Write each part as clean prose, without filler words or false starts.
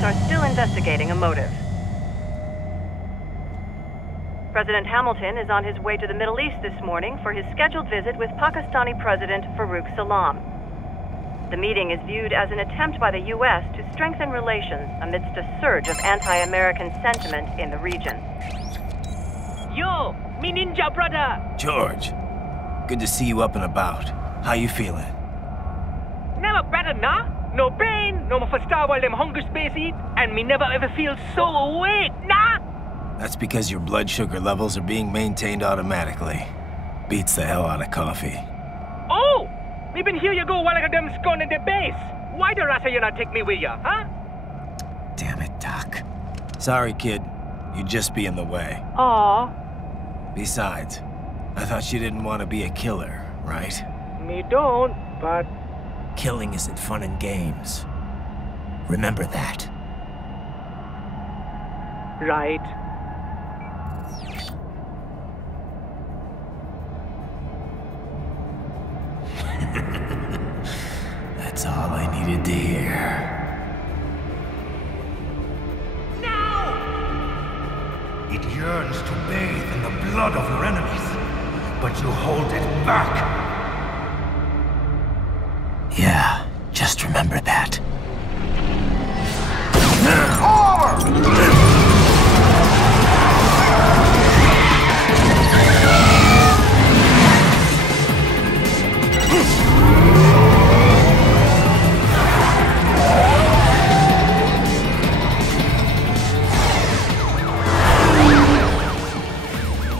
police are still investigating a motive. President Hamilton is on his way to the Middle East this morning for his scheduled visit with Pakistani President Farouk Salam. The meeting is viewed as an attempt by the U.S. to strengthen relations amidst a surge of anti-American sentiment in the region. Yo, me ninja brother! George, good to see you up and about. How you feeling? Never better, nah? No pain, no more star while them hunger space eat, and me never ever feel so awake, nah? That's because your blood sugar levels are being maintained automatically. Beats the hell out of coffee. Oh! Me been here you go while I got them scone in the base. Why the rasa you not take me with ya, huh? Damn it, Doc. Sorry, kid. You'd just be in the way. Aw. Besides, I thought you didn't want to be a killer, right? Me don't, but... Killing isn't fun and games. Remember that. Right. That's all I needed to hear. Now! It yearns to bathe in the blood of your enemies, but you hold it back. Yeah, just remember that.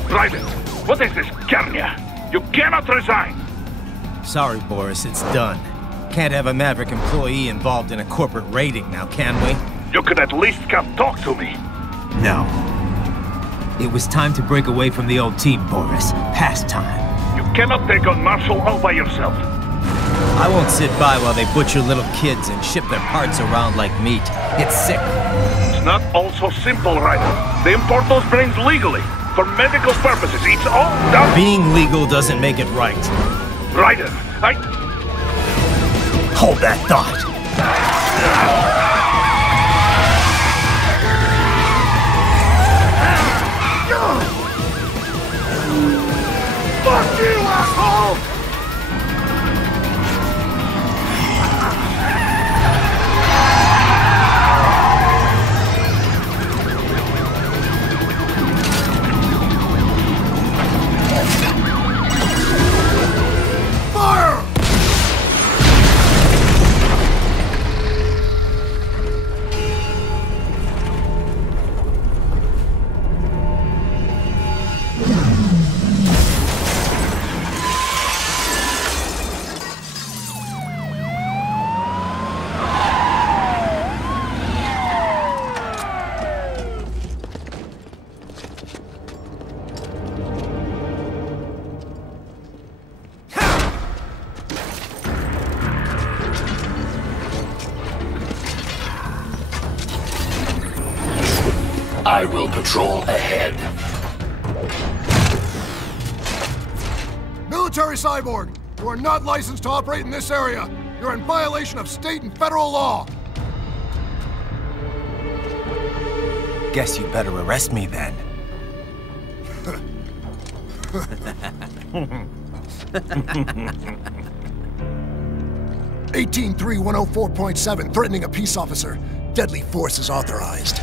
Private, what is this Garnia? You cannot resign! Sorry, Boris, it's done. Can't have a Maverick employee involved in a corporate raiding now, can we? You could at least come talk to me. No. It was time to break away from the old team, Boris. Past time. You cannot take on Marshall all by yourself. I won't sit by while they butcher little kids and ship their parts around like meat. It's sick. It's not all so simple, Ryder. They import those brains legally. For medical purposes, it's all done. Being legal doesn't make it right. Ryder, Hold that thought. Fuck you, asshole! I will patrol ahead. Military cyborg! You are not licensed to operate in this area. You're in violation of state and federal law. Guess you better arrest me then. 18-3-104.7, threatening a peace officer. Deadly force is authorized.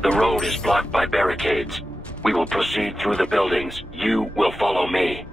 The road is blocked by barricades. We will proceed through the buildings. You will follow me.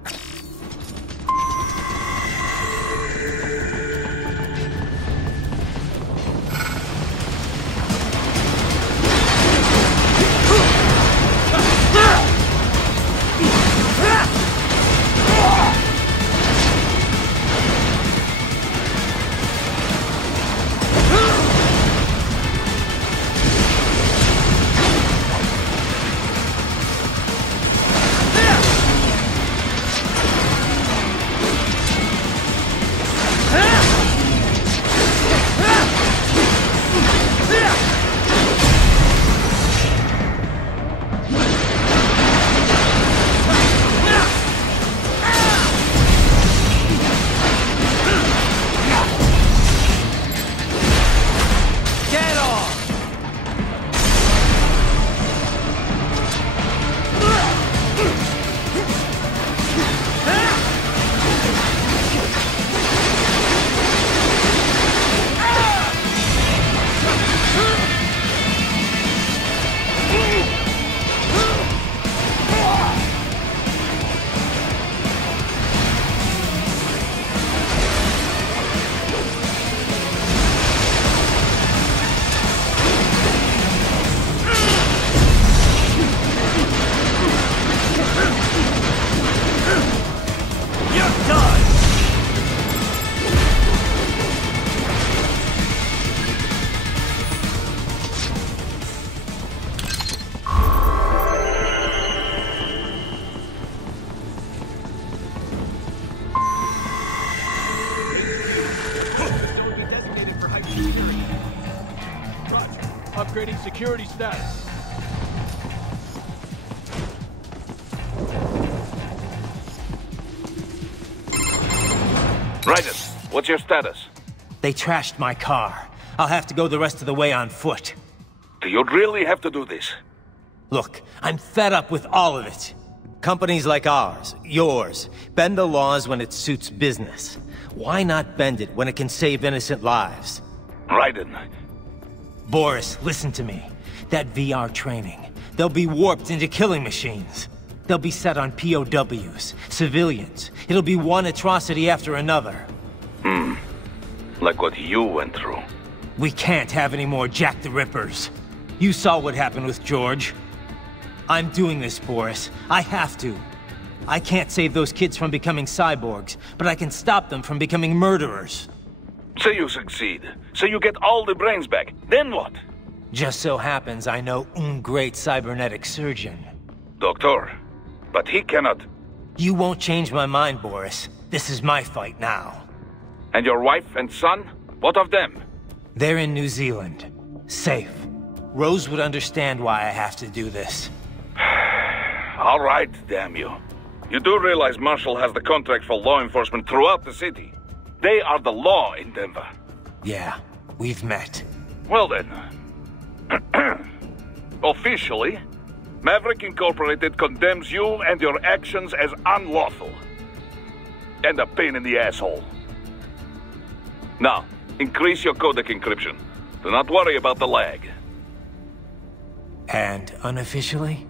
Upgrading security status. Raiden, what's your status? They trashed my car. I'll have to go the rest of the way on foot. Do you really have to do this? Look, I'm fed up with all of it. Companies like ours, yours, bend the laws when it suits business. Why not bend it when it can save innocent lives? Raiden. Boris, listen to me. That VR training, they'll be warped into killing machines. They'll be set on POWs, civilians. It'll be one atrocity after another. Like what you went through. We can't have any more Jack the Rippers. You saw what happened with George. I'm doing this, Boris. I have to. I can't save those kids from becoming cyborgs, but I can stop them from becoming murderers. Say you succeed. Say you get all the brains back. Then what? Just so happens I know un great cybernetic surgeon. Doctor. But he cannot... You won't change my mind, Boris. This is my fight now. And your wife and son? What of them? They're in New Zealand. Safe. Rose would understand why I have to do this. All right, damn you. You do realize Marshall has the contract for law enforcement throughout the city. They are the law in Denver. Yeah, we've met. Well then. Officially, Maverick Incorporated condemns you and your actions as unlawful. And a pain in the asshole. Now, increase your codec encryption. Do not worry about the lag. And unofficially?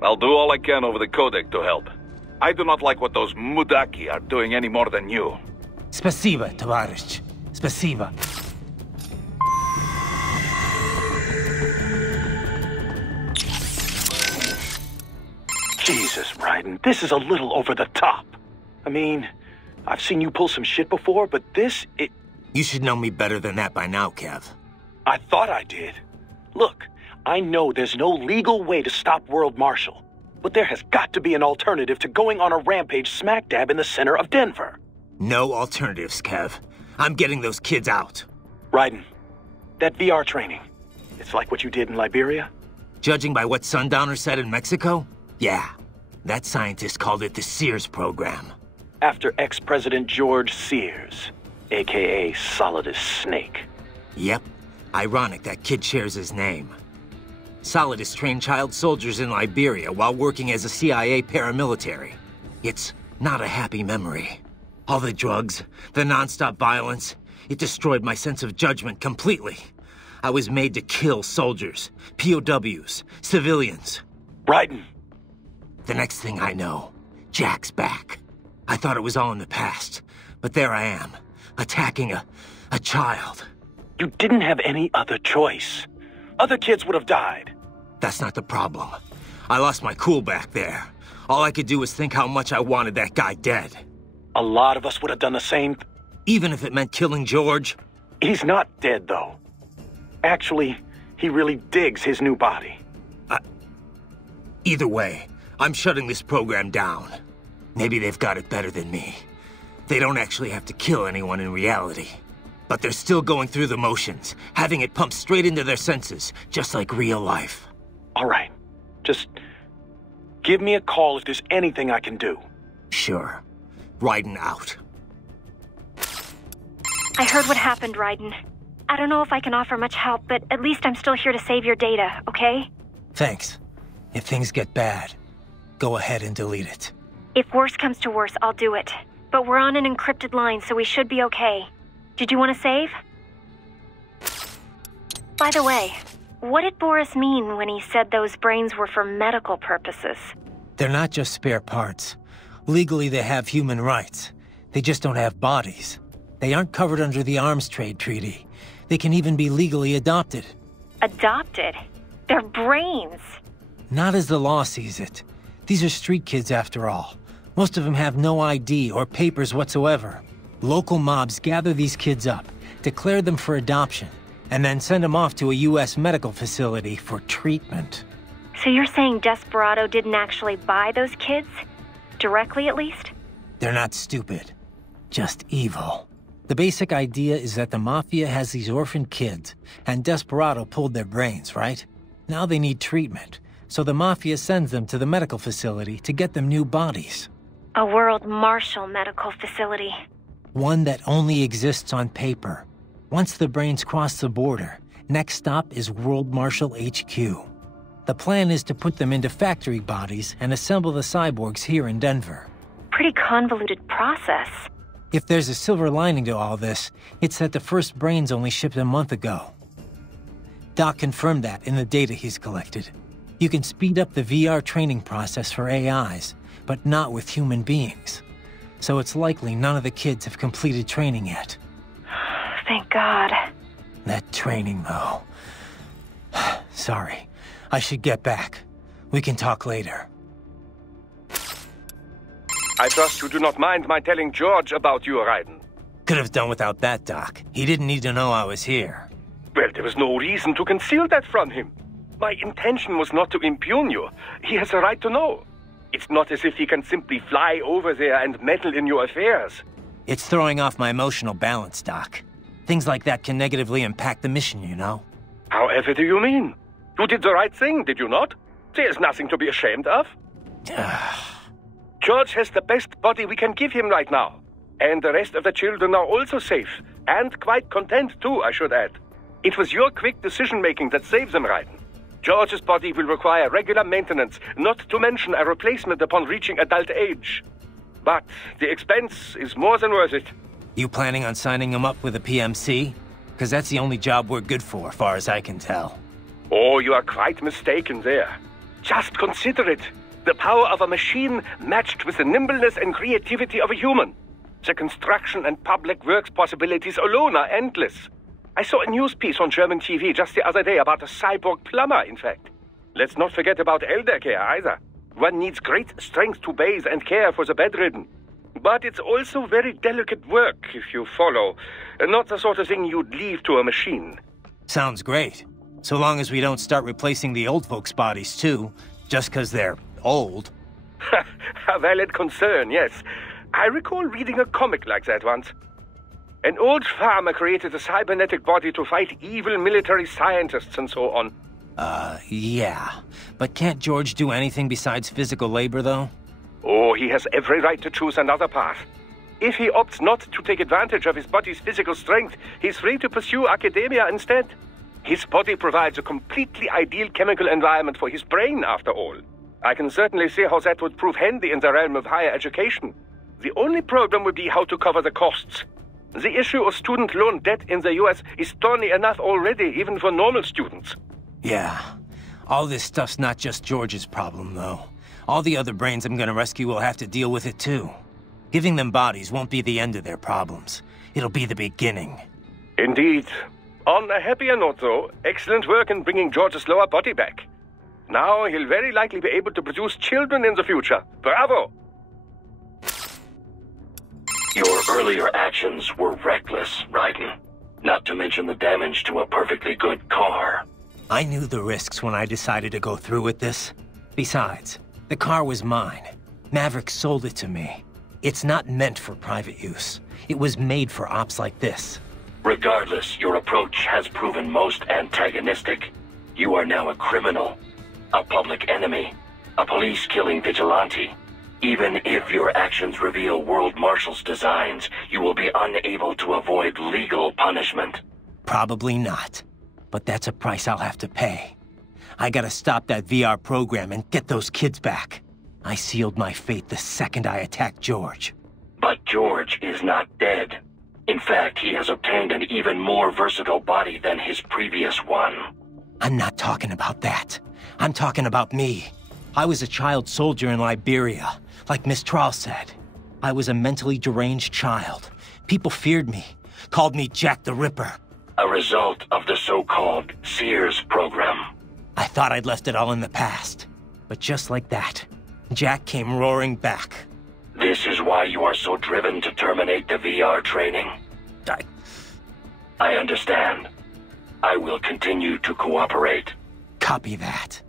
I'll do all I can over the codec to help. I do not like what those Mudaki are doing any more than you. Spasiba, Tavarish. Spasiba. Jesus, Raiden, this is a little over the top. I mean, I've seen you pull some shit before, but this, You should know me better than that by now, Kev. I thought I did. Look, I know there's no legal way to stop World Marshal, but there has got to be an alternative to going on a rampage smack dab in the center of Denver. No alternatives, Kev. I'm getting those kids out. Raiden, That VR training. It's like what you did in Liberia? Judging by what Sundowner said in Mexico? Yeah. That scientist called it the Sears program. After ex-President George Sears, a.k.a. Solidus Snake. Yep. Ironic that kid shares his name. Solidus trained child soldiers in Liberia while working as a CIA paramilitary. It's not a happy memory. All the drugs, the non-stop violence, it destroyed my sense of judgment completely. I was made to kill soldiers, POWs, civilians. Raiden. The next thing I know, Jack's back. I thought it was all in the past, but there I am, attacking a child. You didn't have any other choice. Other kids would have died. That's not the problem. I lost my cool back there. All I could do was think how much I wanted that guy dead. A lot of us would have done the same. Even if it meant killing George? He's not dead, though. Actually, he really digs his new body. Either way, I'm shutting this program down. Maybe they've got it better than me. They don't actually have to kill anyone in reality. But they're still going through the motions, having it pumped straight into their senses, just like real life. All right. Just give me a call if there's anything I can do. Sure. Raiden out. I heard what happened, Raiden. I don't know if I can offer much help, but at least I'm still here to save your data, okay? Thanks. If things get bad, go ahead and delete it. If worse comes to worse, I'll do it. But we're on an encrypted line, so we should be okay. Did you want to save? By the way, what did Boris mean when he said those brains were for medical purposes? They're not just spare parts. Legally, they have human rights. They just don't have bodies. They aren't covered under the Arms Trade Treaty. They can even be legally adopted. Adopted? They're brains. Not as the law sees it. These are street kids after all. Most of them have no ID or papers whatsoever. Local mobs gather these kids up, declare them for adoption, and then send them off to a U.S. medical facility for treatment. So you're saying Desperado didn't actually buy those kids? Directly, at least? They're not stupid. Just evil. The basic idea is that the Mafia has these orphan kids, and Desperado pulled their brains, right? Now they need treatment, so the Mafia sends them to the medical facility to get them new bodies. A World Marshal medical facility. One that only exists on paper. Once the brains cross the border, next stop is World Marshal HQ. The plan is to put them into factory bodies and assemble the cyborgs here in Denver. Pretty convoluted process. If there's a silver lining to all this, it's that the first brains only shipped a month ago. Doc confirmed that in the data he's collected. You can speed up the VR training process for AIs, but not with human beings. So it's likely none of the kids have completed training yet. Thank God. That training, though. Sorry. I should get back. We can talk later. I trust you do not mind my telling George about you, Raiden. Could have done without that, Doc. He didn't need to know I was here. Well, there was no reason to conceal that from him. My intention was not to impugn you. He has a right to know. It's not as if he can simply fly over there and meddle in your affairs. It's throwing off my emotional balance, Doc. Things like that can negatively impact the mission, you know? However do you mean? You did the right thing, did you not? There's nothing to be ashamed of. George has the best body we can give him right now. And the rest of the children are also safe. And quite content too, I should add. It was your quick decision-making that saved them, Raiden. George's body will require regular maintenance, not to mention a replacement upon reaching adult age. But the expense is more than worth it. You planning on signing him up with a PMC? Because that's the only job we're good for, far as I can tell. Oh, you are quite mistaken there. Just consider it. The power of a machine matched with the nimbleness and creativity of a human. The construction and public works possibilities alone are endless. I saw a news piece on German TV just the other day about a cyborg plumber, in fact. Let's not forget about elder care either. One needs great strength to bathe and care for the bedridden. But it's also very delicate work, if you follow. Not the sort of thing you'd leave to a machine. Sounds great. So long as we don't start replacing the old folks' bodies too, just because they're old. A valid concern, yes. I recall reading a comic like that once. An old farmer created a cybernetic body to fight evil military scientists and so on. Yeah. But can't George do anything besides physical labor, though? Oh, he has every right to choose another path. If he opts not to take advantage of his body's physical strength, he's free to pursue academia instead. His body provides a completely ideal chemical environment for his brain, after all. I can certainly see how that would prove handy in the realm of higher education. The only problem would be how to cover the costs. The issue of student loan debt in the US is thorny enough already, even for normal students. Yeah. All this stuff's not just George's problem, though. All the other brains I'm gonna rescue will have to deal with it, too. Giving them bodies won't be the end of their problems. It'll be the beginning. Indeed. On a happier note, though, excellent work in bringing George's lower body back. Now he'll very likely be able to produce children in the future. Bravo! Your earlier actions were reckless, Raiden. Not to mention the damage to a perfectly good car. I knew the risks when I decided to go through with this. Besides, the car was mine. Maverick sold it to me. It's not meant for private use. It was made for ops like this. Regardless, your approach has proven most antagonistic. You are now a criminal, a public enemy, a police-killing vigilante. Even if your actions reveal World Marshal's designs, you will be unable to avoid legal punishment. Probably not. But that's a price I'll have to pay. I gotta stop that VR program and get those kids back. I sealed my fate the second I attacked George. But George is not dead. In fact, he has obtained an even more versatile body than his previous one. I'm not talking about that. I'm talking about me. I was a child soldier in Liberia, like Miss Trawl said. I was a mentally deranged child. People feared me, called me Jack the Ripper. A result of the so-called Sears program. I thought I'd left it all in the past. But just like that, Jack came roaring back. This is why you are so driven to terminate the VR training? I understand. I will continue to cooperate. Copy that.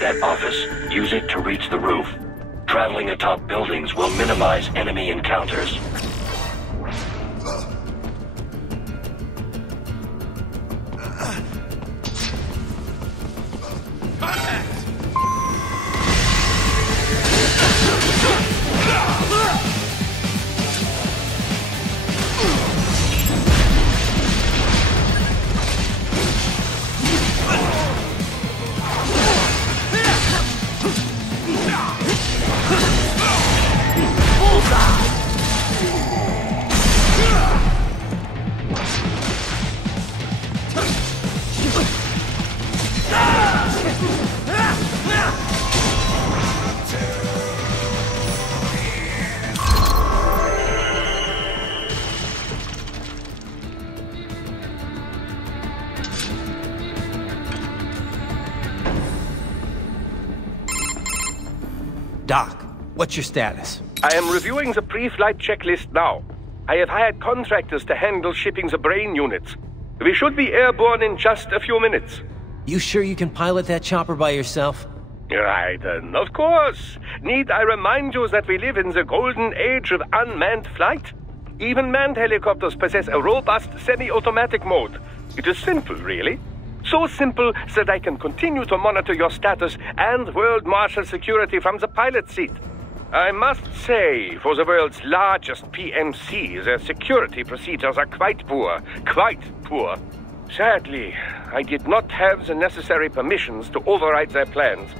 That office. Use it to reach the roof. Traveling atop buildings will minimize enemy encounters. Doc, what's your status? I am reviewing the pre-flight checklist now. I have hired contractors to handle shipping the brain units. We should be airborne in just a few minutes. You sure you can pilot that chopper by yourself? Right, of course. Need I remind you that we live in the golden age of unmanned flight? Even manned helicopters possess a robust semi-automatic mode. It is simple, really. So simple that I can continue to monitor your status and world marshal security from the pilot seat. I must say, for the world's largest PMC, their security procedures are quite poor. Quite poor. Sadly, I did not have the necessary permissions to override their plans.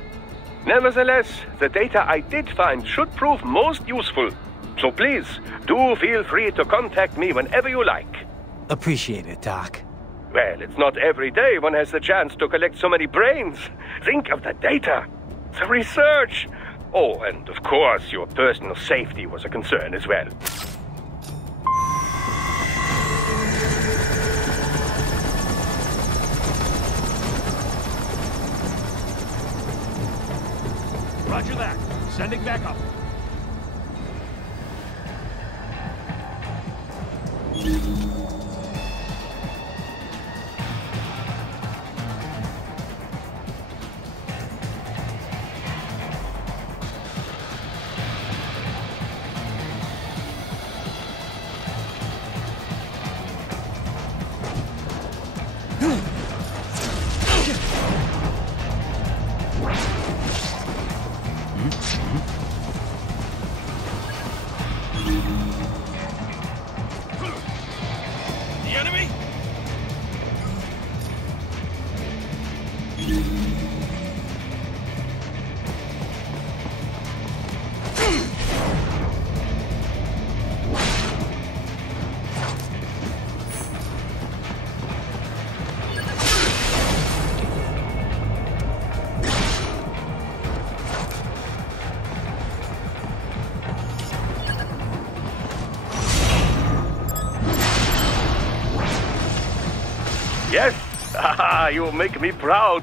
Nevertheless, the data I did find should prove most useful. So please, do feel free to contact me whenever you like. Appreciate it, Doc. Well, it's not every day one has the chance to collect so many brains. Think of the data, the research. Oh, and of course, your personal safety was a concern as well. Roger that. Sending back up. Yes! Haha, you make me proud.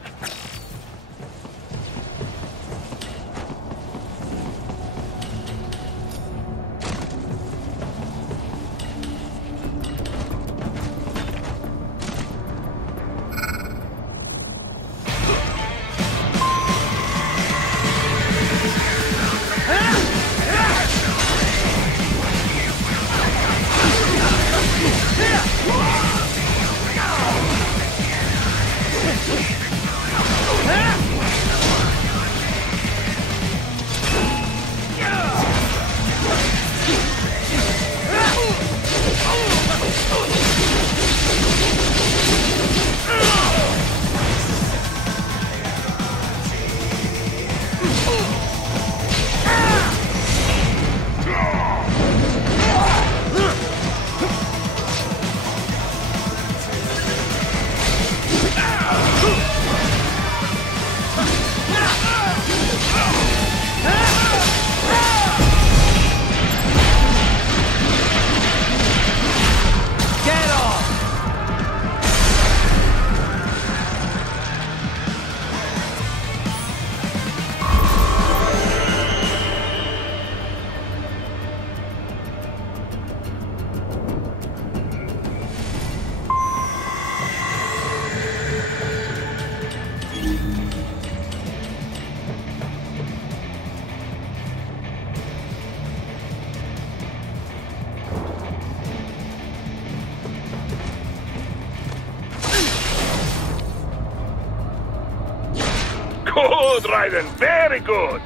Good, Raiden, very good.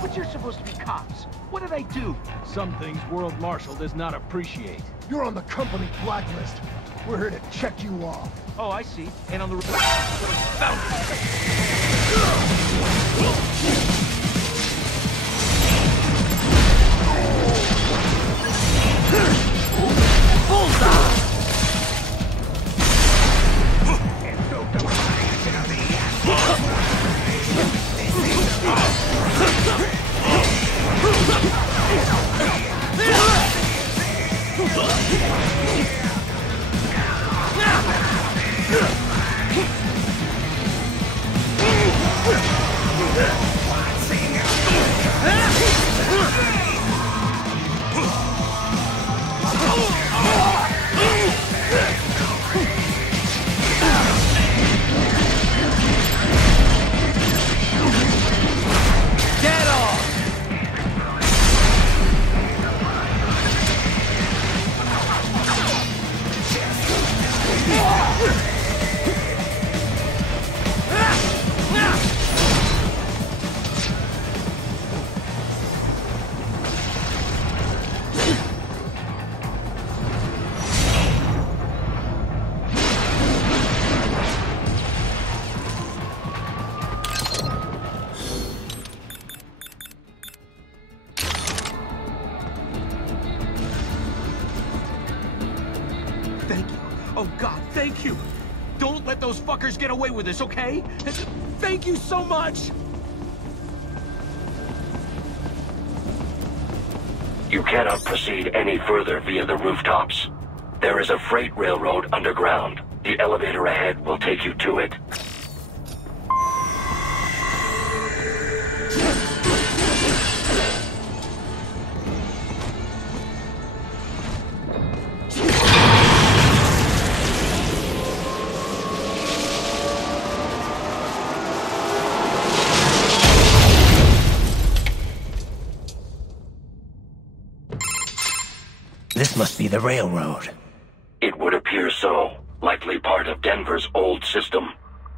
But you're supposed to be cops. What did I do? Some things World Marshal does not appreciate. You're on the company blacklist. We're here to check you off. Oh, I see. And on the... Thank you. Don't let those fuckers get away with this, okay? Thank you so much! You cannot proceed any further via the rooftops. There is a freight railroad underground. The elevator ahead will take you to it. This must be the railroad. It would appear so. Likely part of Denver's old system.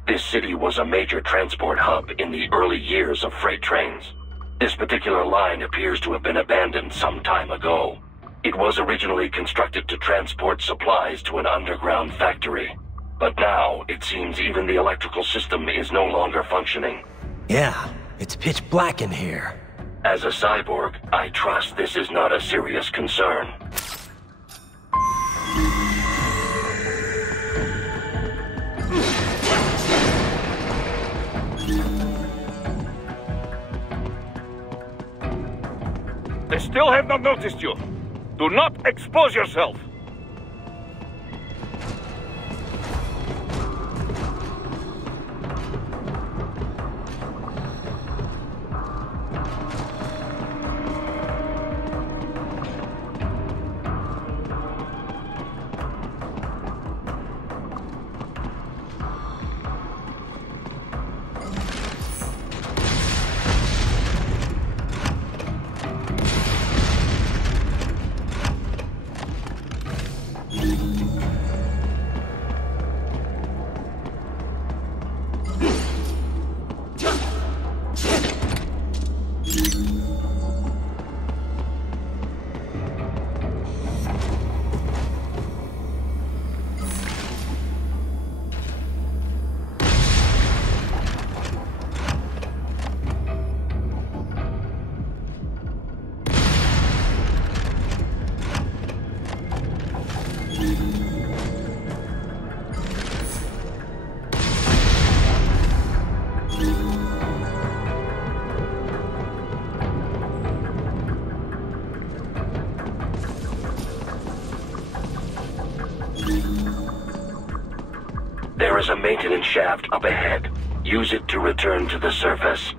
This city was a major transport hub in the early years of freight trains. This particular line appears to have been abandoned some time ago. It was originally constructed to transport supplies to an underground factory. But now, it seems even the electrical system is no longer functioning. Yeah, it's pitch black in here. As a cyborg, I trust this is not a serious concern. They still have not noticed you. Do not expose yourself. There is a maintenance shaft up ahead. Use it to return to the surface.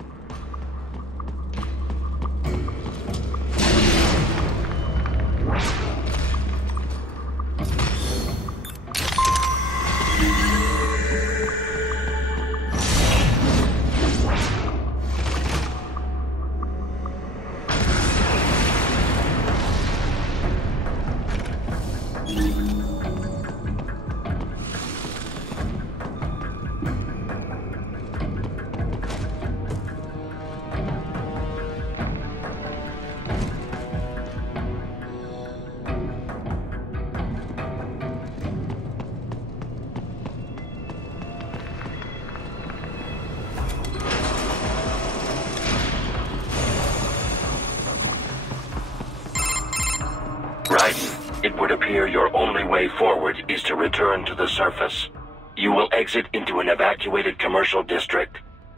It would appear your only way forward is to return to the surface. You will exit into an evacuated commercial district.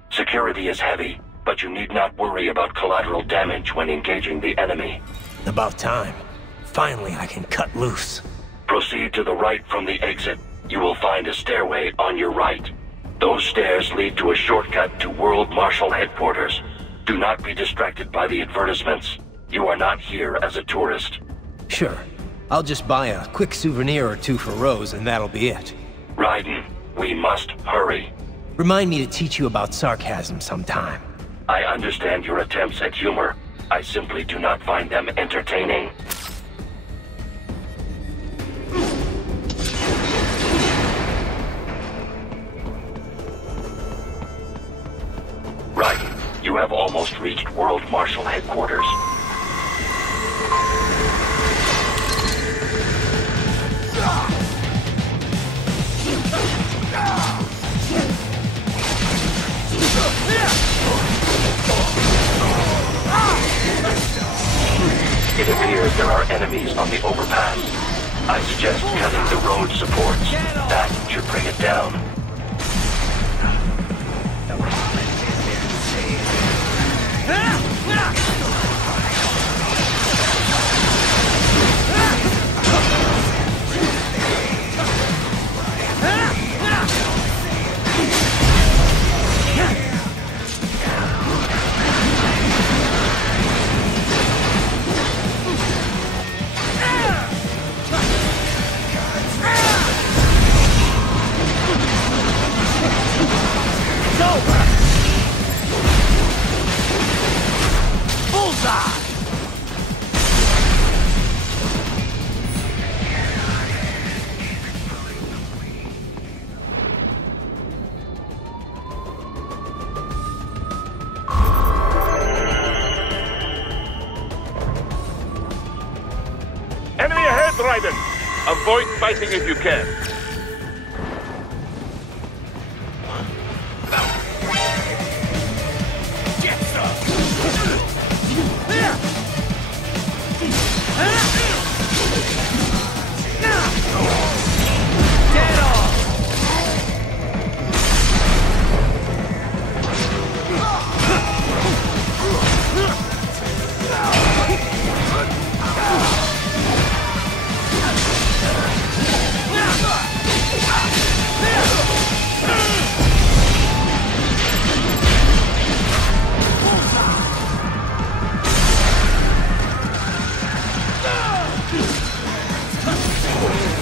Security is heavy, but you need not worry about collateral damage when engaging the enemy. About time. Finally, I can cut loose. Proceed to the right from the exit. You will find a stairway on your right. Those stairs lead to a shortcut to World Marshal Headquarters. Do not be distracted by the advertisements. You are not here as a tourist. Sure. I'll just buy a quick souvenir or two for Rose, and that'll be it. Raiden, we must hurry. Remind me to teach you about sarcasm sometime. I understand your attempts at humor. I simply do not find them entertaining. Raiden, you have almost reached World Marshal Headquarters. It appears there are enemies on the overpass. I suggest cutting the road supports. That should bring it down. Enemy ahead, Raiden! Avoid fighting if you can.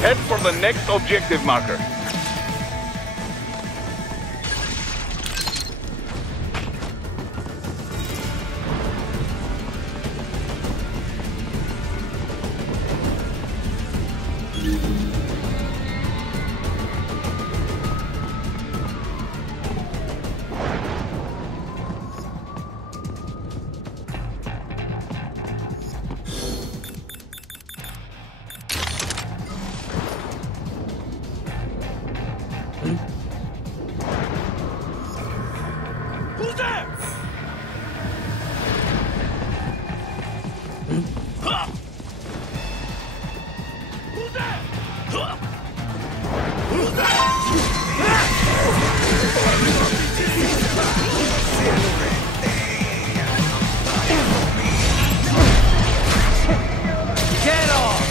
Head for the next objective marker. Who's there? Who's there? Who's Get off!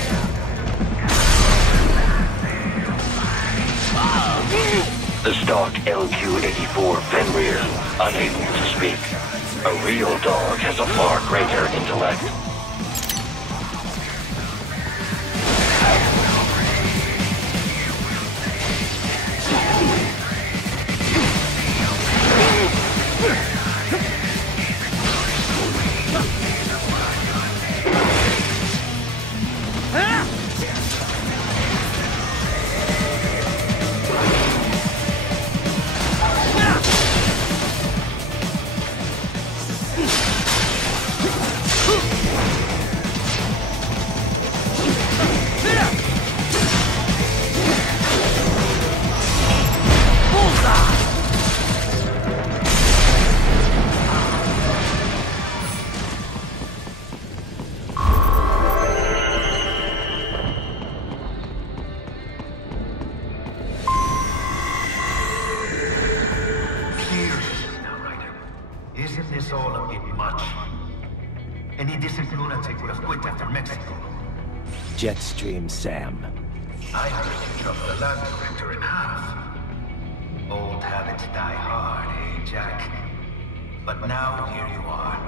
The stock LQ-84 Fenrir, unable to speak. A real dog has a far greater intellect. Isn't this all a bit much? Any decent lunatic would have quit after Mexico. Jetstream, Sam. I heard you dropped the land director in half. Old habits die hard, eh, Jack? But now here you are.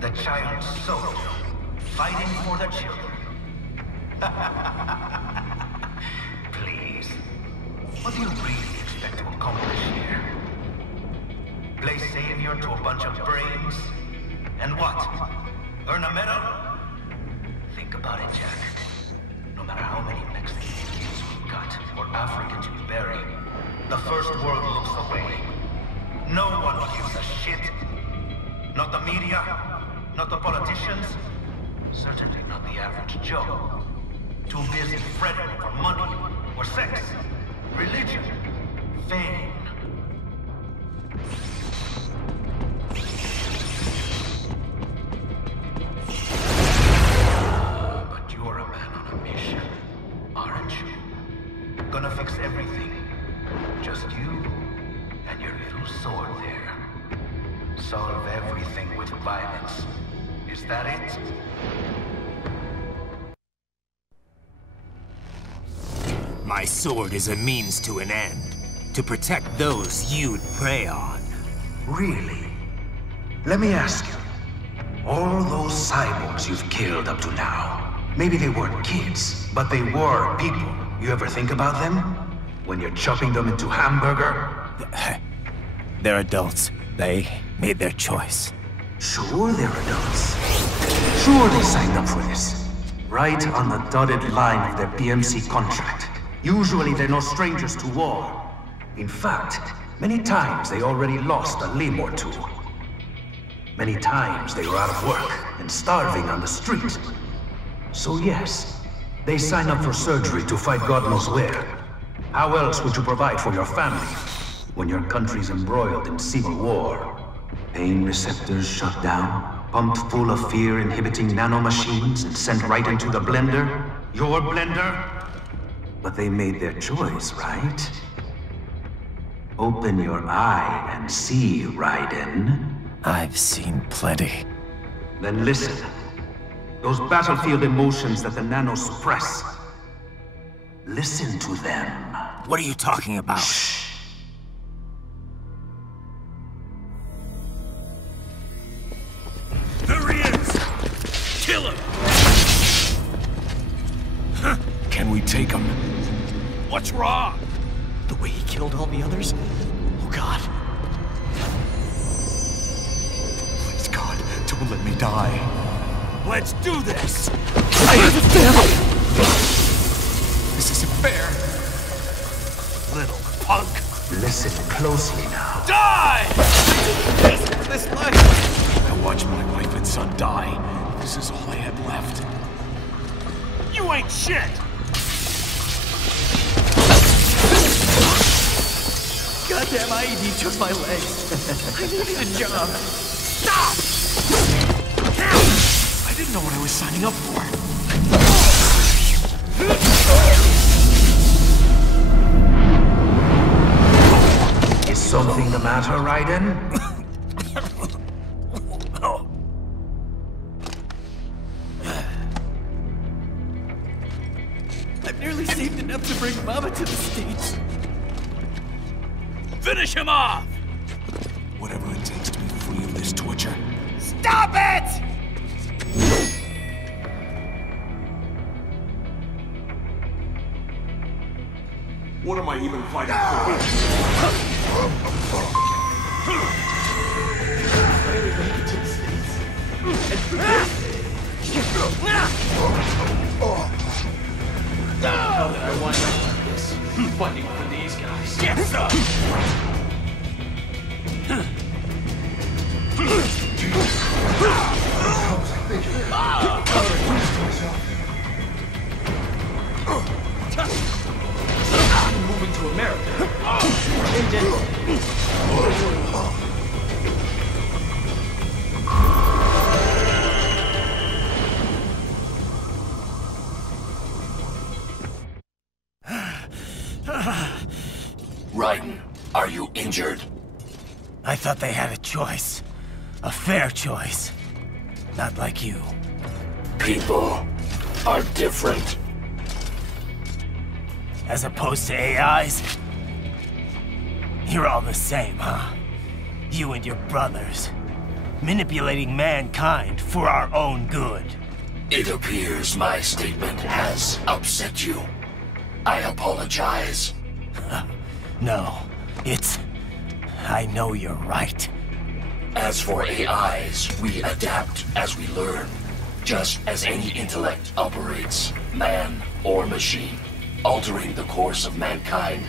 The child's soul. Fighting for the children. Please. What do you really expect to accomplish here? Play savior to a bunch of brains? And what? Earn a medal? Think about it, Jack. No matter how many Mexican Indians we got, or Africans we bury, the First World looks away. No one gives a shit. Not the media, not the politicians, certainly not the average Joe. Too busy fretting for money, or sex, religion, fame. But you're a man on a mission. Is that it? My sword is a means to an end. To protect those you'd prey on. Really? Let me ask you. All those cyborgs you've killed up to now, maybe they weren't kids, but they were people. You ever think about them? When you're chopping them into hamburger? They're adults. They made their choice. Sure they're adults. Sure they signed up for this. Right on the dotted line of their BMC contract. Usually they're no strangers to war. In fact, many times they already lost a limb or two. Many times they were out of work and starving on the street. So yes, they sign up for surgery to fight God knows where. How else would you provide for your family when your country's embroiled in civil war? Pain receptors shut down, pumped full of fear-inhibiting nanomachines and sent right into the blender? Your blender? But they made their choice, right? Open your eye and see, Raiden. I've seen plenty. Then listen. Those battlefield emotions that the nanos suppress. Listen to them. What are you talking about? Shh. There he is! Kill him! Can we take him? What's wrong? The way he killed all the others? Oh God. Please God, don't let me die. Let's do this! I have a family! This isn't fair. Little punk! Listen closely now. Die! This life! I watched my wife and son die. This is all I had left. You ain't shit! Goddamn IED took my legs. I needed a job. Stop! I didn't know what I was signing up for. Is something the matter, Raiden? I've nearly saved enough to bring Mama to the States. Finish him off! Whatever it takes to be free of this torture. Stop it! What am I even fighting for? How did I wind up like this? Fighting for these guys. Get some! I'm moving to America. Raiden, are you injured? I thought they had a choice. A fair choice. Not like you. People are different. As opposed to AIs? You're all the same, huh? You and your brothers. Manipulating mankind for our own good. It appears my statement has upset you. I apologize. No, it's... I know you're right. As for AIs, we adapt as we learn. Just as any intellect operates, man or machine. Altering the course of mankind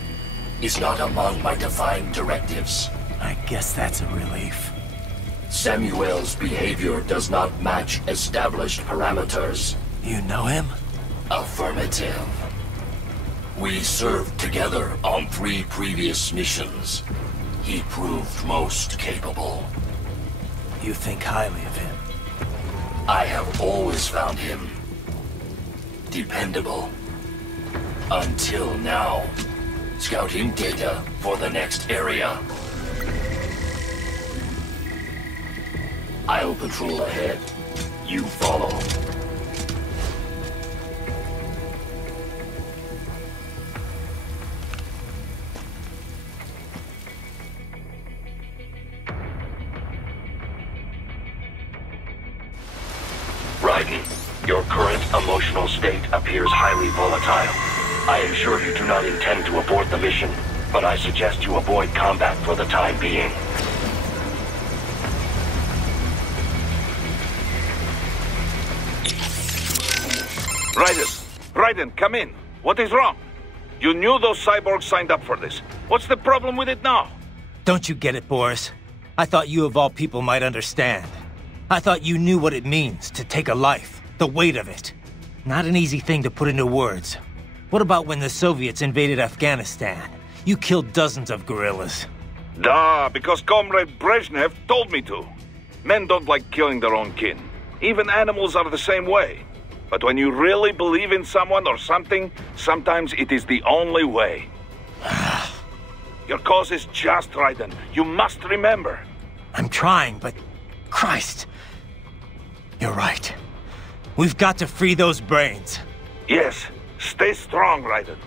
is not among my defined directives. I guess that's a relief. Samuel's behavior does not match established parameters. You know him? Affirmative. We served together on 3 previous missions. He proved most capable. You think highly of him? I have always found him dependable. Until now. Scouting data for the next area. I'll patrol ahead. you follow. Raiden, your current emotional state appears highly volatile. I am sure you do not intend to abort the mission, but I suggest you avoid combat for the time being. Raiden, come in. What is wrong? You knew those cyborgs signed up for this. What's the problem with it now? Don't you get it, Boris? I thought you of all people might understand. I thought you knew what it means to take a life, the weight of it. Not an easy thing to put into words. What about when the Soviets invaded Afghanistan? You killed dozens of guerrillas. Duh, because Comrade Brezhnev told me to. Men don't like killing their own kin. Even animals are the same way. But when you really believe in someone or something, sometimes it is the only way. Your cause is just, Raiden. You must remember. I'm trying, but... Christ. You're right. We've got to free those brains. Yes. Stay strong, Raiden.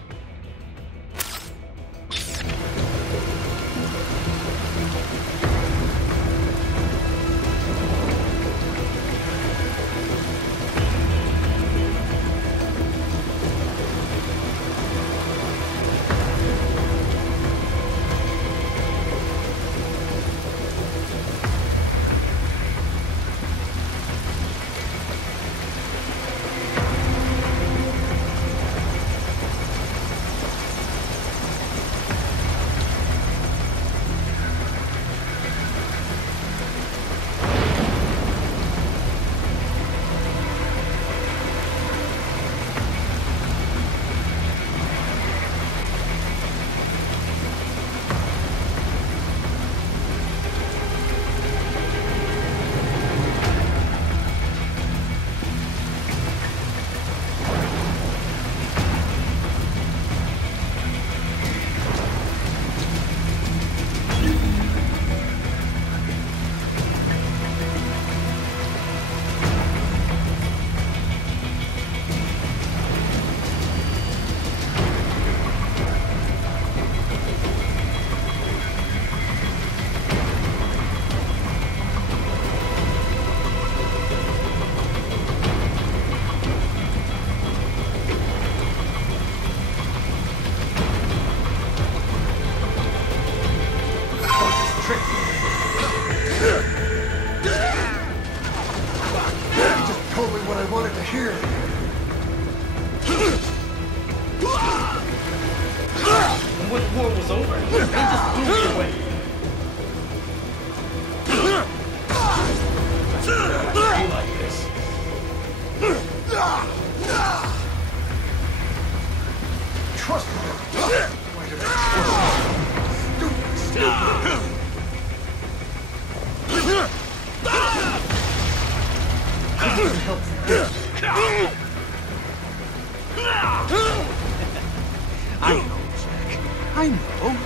I know, Jack. I know.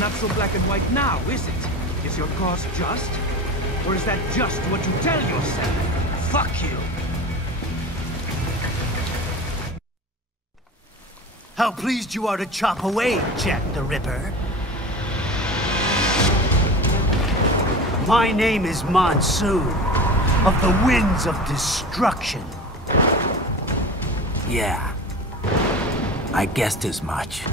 Not so black and white now, is it? Is your cause just? Or is that just what you tell yourself? Fuck you! How pleased you are to chop away, Jack the Ripper. My name is Monsoon, of the Winds of Destruction. Yeah, I guessed as much.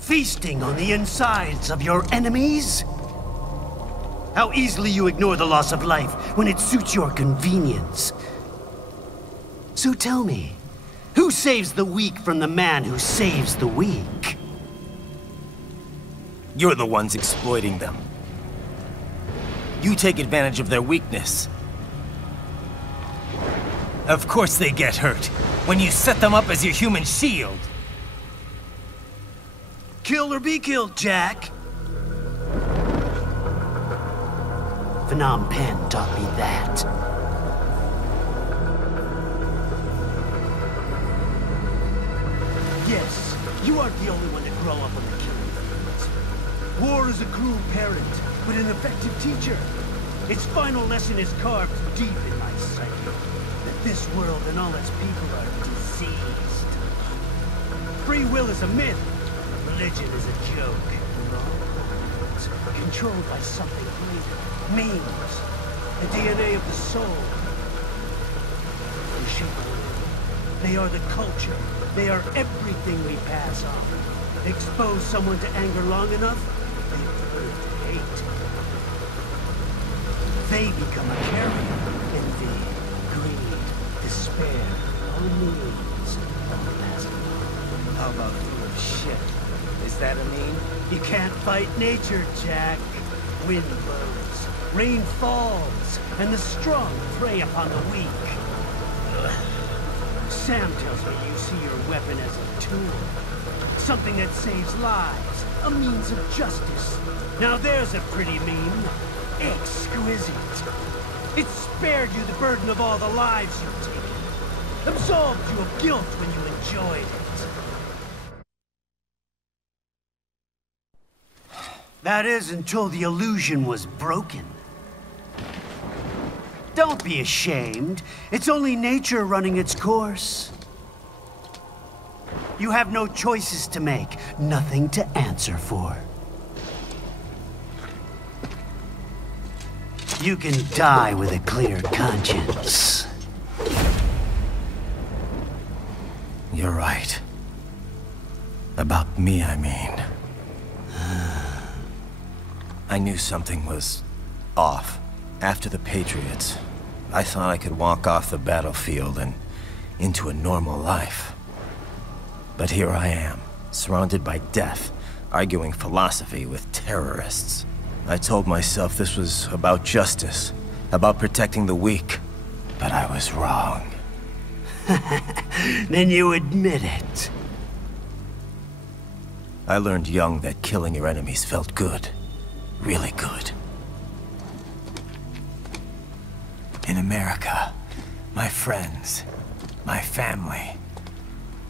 Feasting on the insides of your enemies? How easily you ignore the loss of life when it suits your convenience. So tell me, Who saves the weak from the man who saves the weak? You're the ones exploiting them. You take advantage of their weakness. Of course they get hurt when you set them up as your human shield. Kill or be killed, Jack. Phnom Penh taught me that. Yes, you aren't the only one to grow up on the killing fields. War is a cruel parent, but an effective teacher. Its final lesson is carved deep in my psyche. That this world and all its people are diseased. Free will is a myth. Religion is a joke. It's controlled by something greater. Memes. The DNA of the soul. They shape our world. They are the culture. They are everything we pass on. Expose someone to anger long enough, they turn to hate. They become a carrier. Envy, greed, despair, all means, all pass along. How about full of shit? Is that a meme? You can't fight nature, Jack. Wind blows, rain falls, and the strong prey upon the weak. Sam tells me you see your weapon as a tool. Something that saves lives, a means of justice. Now there's a pretty meme. Exquisite. It spared you the burden of all the lives you've taken. Absolved you of guilt when you enjoyed it. That is until the illusion was broken. Don't be ashamed. It's only nature running its course. You have no choices to make, nothing to answer for. You can die with a clear conscience. You're right. About me, I mean. I knew something was off. After the Patriots, I thought I could walk off the battlefield and into a normal life. But here I am, surrounded by death, arguing philosophy with terrorists. I told myself this was about justice, about protecting the weak. But I was wrong. Then you admit it. I learned young that killing your enemies felt good. Really good. In America, my friends, my family,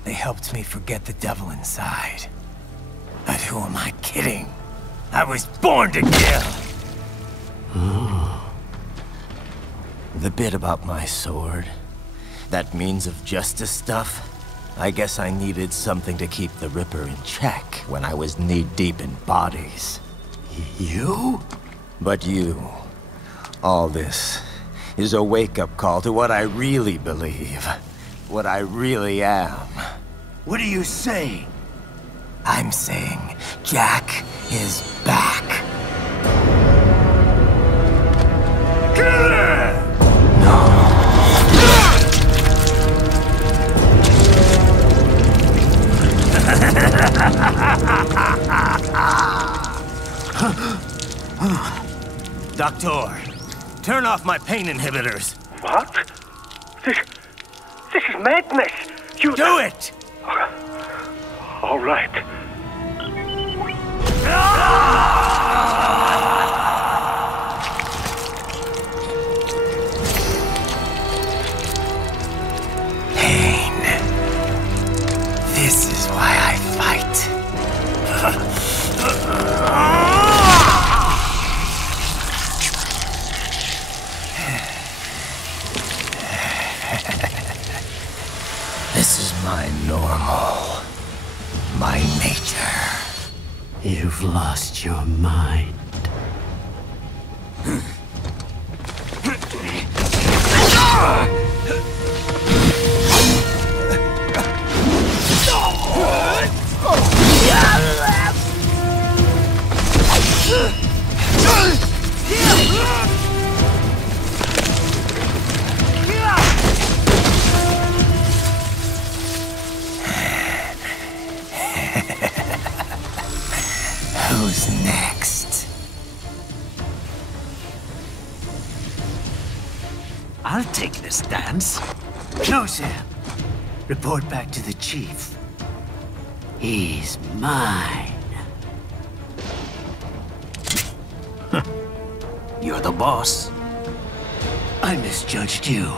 they helped me forget the devil inside. But who am I kidding? I was born to kill! The bit about my sword, that means of justice stuff, I guess I needed something to keep the Ripper in check when I was knee-deep in bodies. You? But you, all this, is a wake-up call to what I really believe. What I really am. What are you saying? I'm saying Jack is back. Doctor, turn off my pain inhibitors. What? This is madness. You do it! All right. Pain. This is why I fight. This is my normal. My nature. You've lost your mind. Who's next? I'll take this dance. No, Sam. Report back to the chief. He's mine. You're the boss. I misjudged you.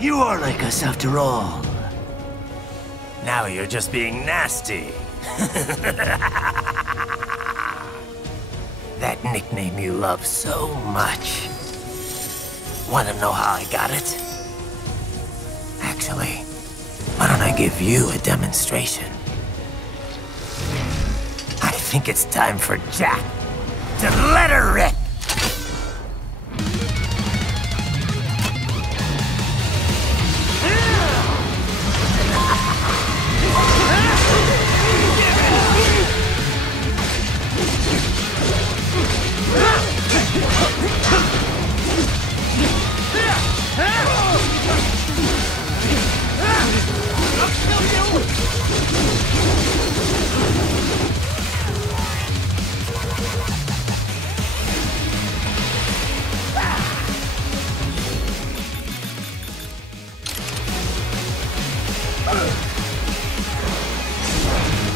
You are like us after all. Now you're just being nasty. That nickname you love so much. Want to know how I got it? Actually, why don't I give you a demonstration? I think it's time for Jack to let her rip!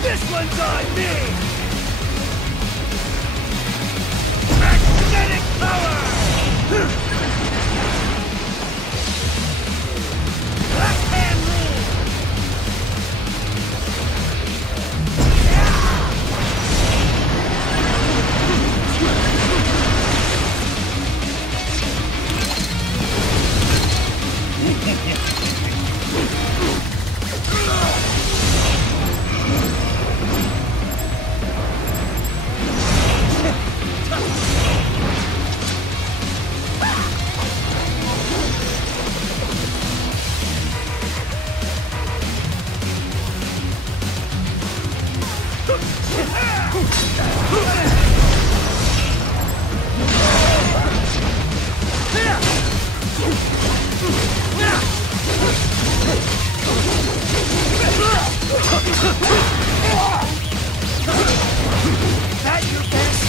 This one's on me! Magnetic power! Backhand rule! That your best?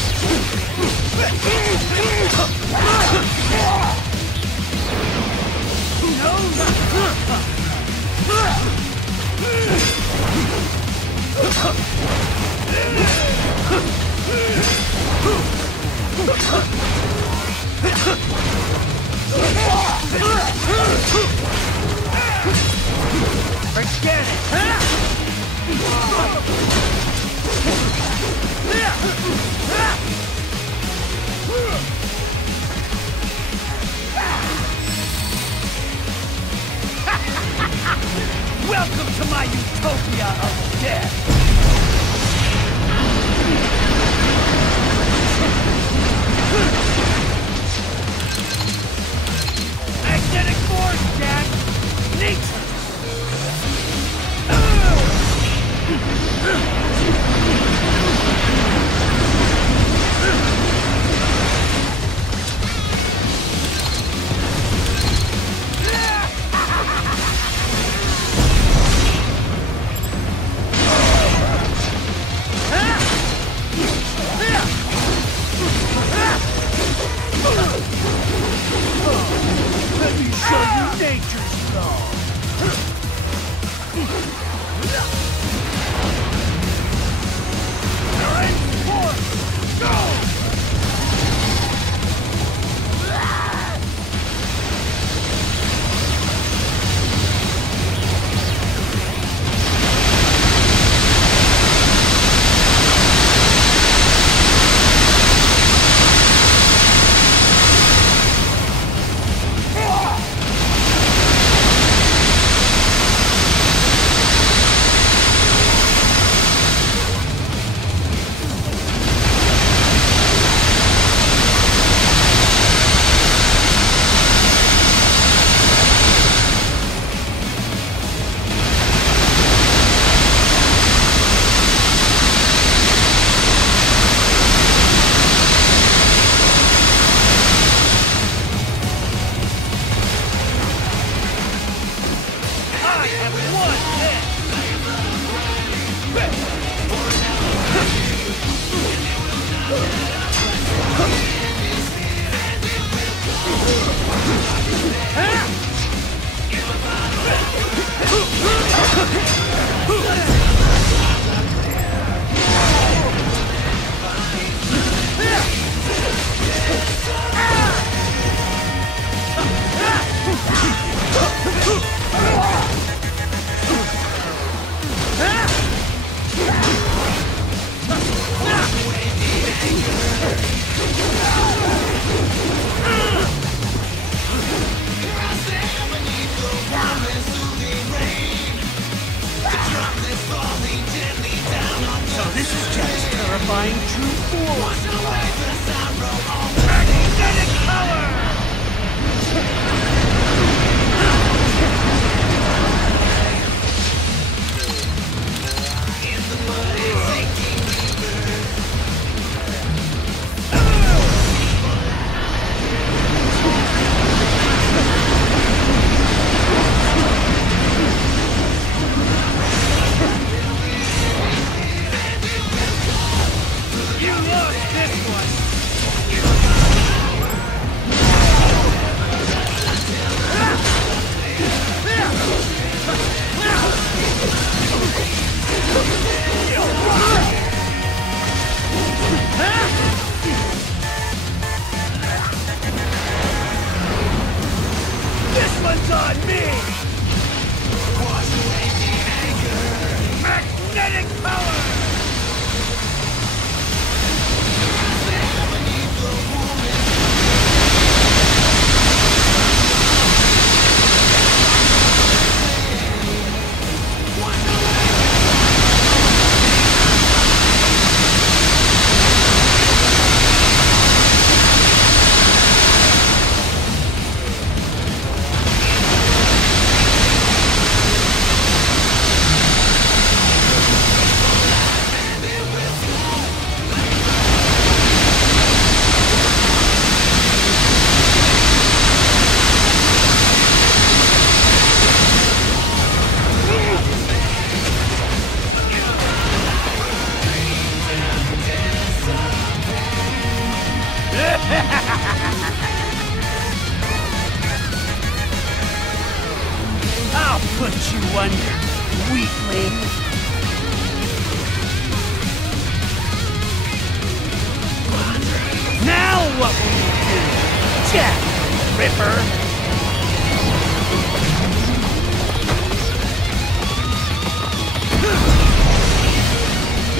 Forget it! Welcome to my utopia of death! Magnetic force, Jack! Nature! This is Jack's terrifying true form. Magnetic power! You lost this one! This one's on me! Magnetic power! I'll put you under, weakling. Now what will you do, Jack the Ripper?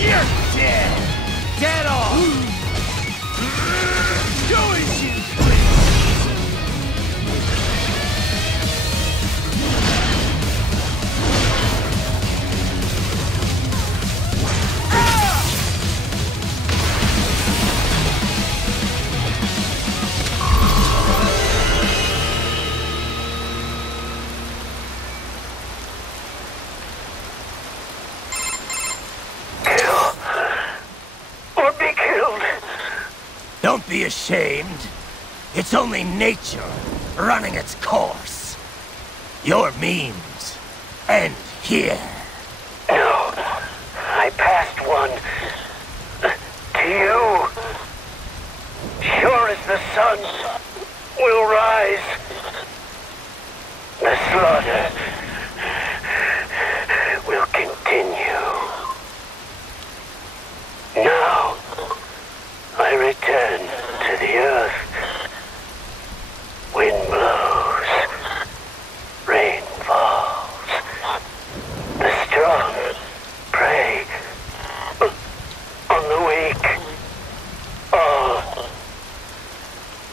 You're dead! Dead on! Go as you please! Don't be ashamed. It's only nature running its course. Your memes end here. No, I passed one to you. Sure as the sun will rise, the slaughter will continue. Now, I return to the earth. Wind blows, rain falls. The strong prey on the weak. All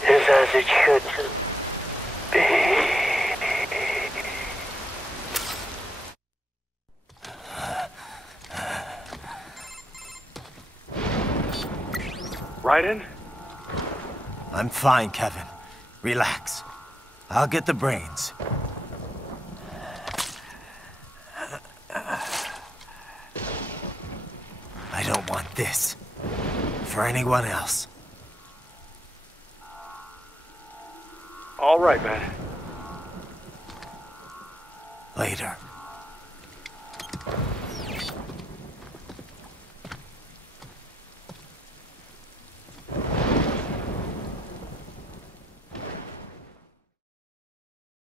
is as it should be. Raiden? I'm fine, Kevin. Relax. I'll get the brains. I don't want this for anyone else. All right, man. Later.